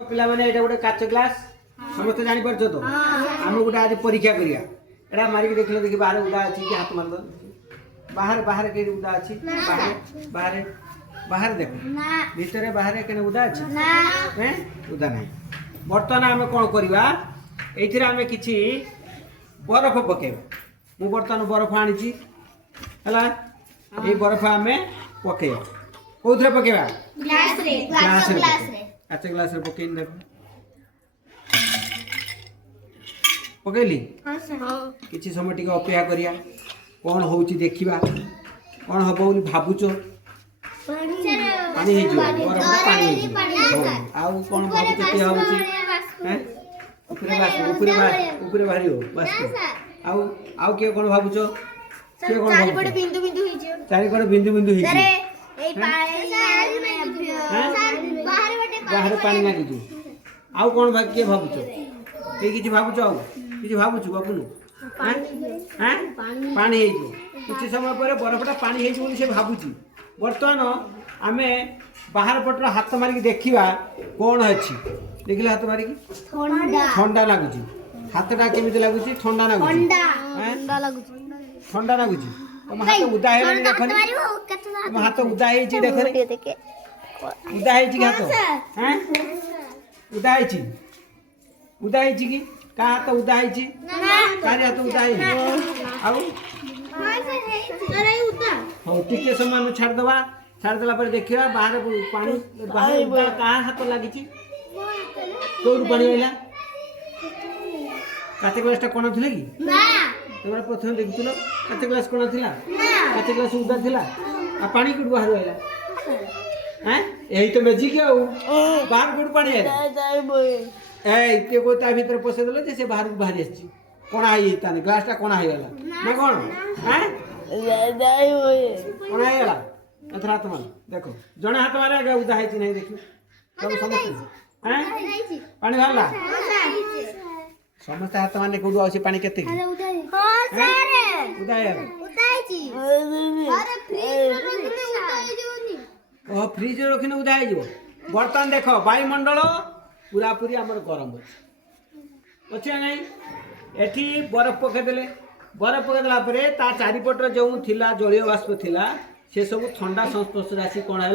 पिला माने एटा गोटे काच ग्लास समस्त जानि परछो तो हम गोटे आज परीक्षा करिया एटा मारी के देखले देखि बाहर उडा अछि कि हाथ मार दो बाहर बाहर के उडा अछि बाहर बाहर बाहर देखो भीतर बाहर केने उडा अछि ना हैं उडा नाही बर्तन हम कोन करिवा एथिरे हम किछि बरफ पकेबा मु बर्तन बरफ आनी छी हला ए बरफ हमें पकेबा कोथरे पकेबा ग्लास रे अच्छा ग्लास रे पकेइन देखो पकेली हां सर किछि समय टिके अपेक्षा करिया कोन होउची देखिबा कोन हबो बोली भाबुचो पानी हे जो बरफ पानी हे जो आउ कोन भाबुचो के होउची हैं ऊपर बाहरी हो बस आउ आउ के कोन भाबुचो के कोन चारि पड़े बिंदु बिंदु हे जो चारि पड़े बिंदु बिंदु हे सर ए बाहर पानी लागी जो आउ कोन भाग के भाबुचो के किछि भाबुचो आउ किछि भाबुचो बापुनु हैं पानी हे जो किछि समय पर बरफटा पानी हे जो बोली से भाबुची वर्तमान आमे बाहर पटर हाथ मारी के देखिबा कोन अछि देखिला हाथ मारी की ठंडा ठंडा लागुची हाथटा केमिति लागुची ठंडा लागुची ठंडा लागुची ठंडा लागुची हम हाथ उदा हे देखनी हम हाथ उदा हे छी देखरे उदा हे छी हाथ हैं उदा हे छी की का हाथ उदा हे छी का हाथ उदा हे आउ हो टिके समान छाड़ दवा छाड़ देला पर देखिबा बाहर पानी बाहर उदा का हाथ लागी छी कोन पानी आइला काते ग्लासटा कोन थिले की ना तोरा प्रथम देखितलो काते ग्लास कोन थिला ना काते ग्लास उदा थिला आ पानी कुड बाहर आइला हैं एही तो मैजिक है बाहर कुड पानी आइला ए ते को ता भीतर पसे देलो जे से बाहर बाहर आछि कोन आई ताने ग्लासटा कोन आइ गेला ना कोन हैं जाई होय कोन आइ गेला अथरा हाथ मार देखो जणे हाथ मारे आगे उदा है कि नहीं देखियो सब समझ हैं पानी भरला समस्त हाथ माने कोडू आसी पानी केते की हां सर उदाय उदाय छी अरे फ्रिज रखिने उदाय जो बर्तन देखो वायुमंडल पूरा पूरी हमर गरम अछि नहीं एठी बरफ पके देले बरफ पके देला परे ता चारि पटर जो थिला जलीय बाष्प थिला से सब ठंडा संस्पर्श राशि कौन है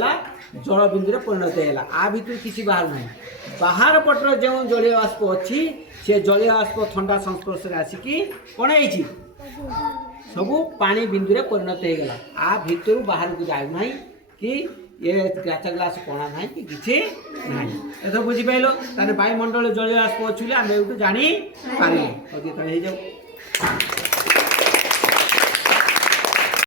जल बिंदु परिणत है आ भर किसी बाहर ना बाहर पटर जो जलीय बाष्प अच्छी से जलीय बाष्प ठंडा संस्पर्श आसिकी कौन है सब पानी बिंदु परिणत हो गला आ भितर बाहर को जाऊ ना कि ये काच ग्लास कणा ना कि किसी ना एत बुझिपाल ताने वायुमंडल जलीय बाष्प अच्छी आम जानी पारे जाऊ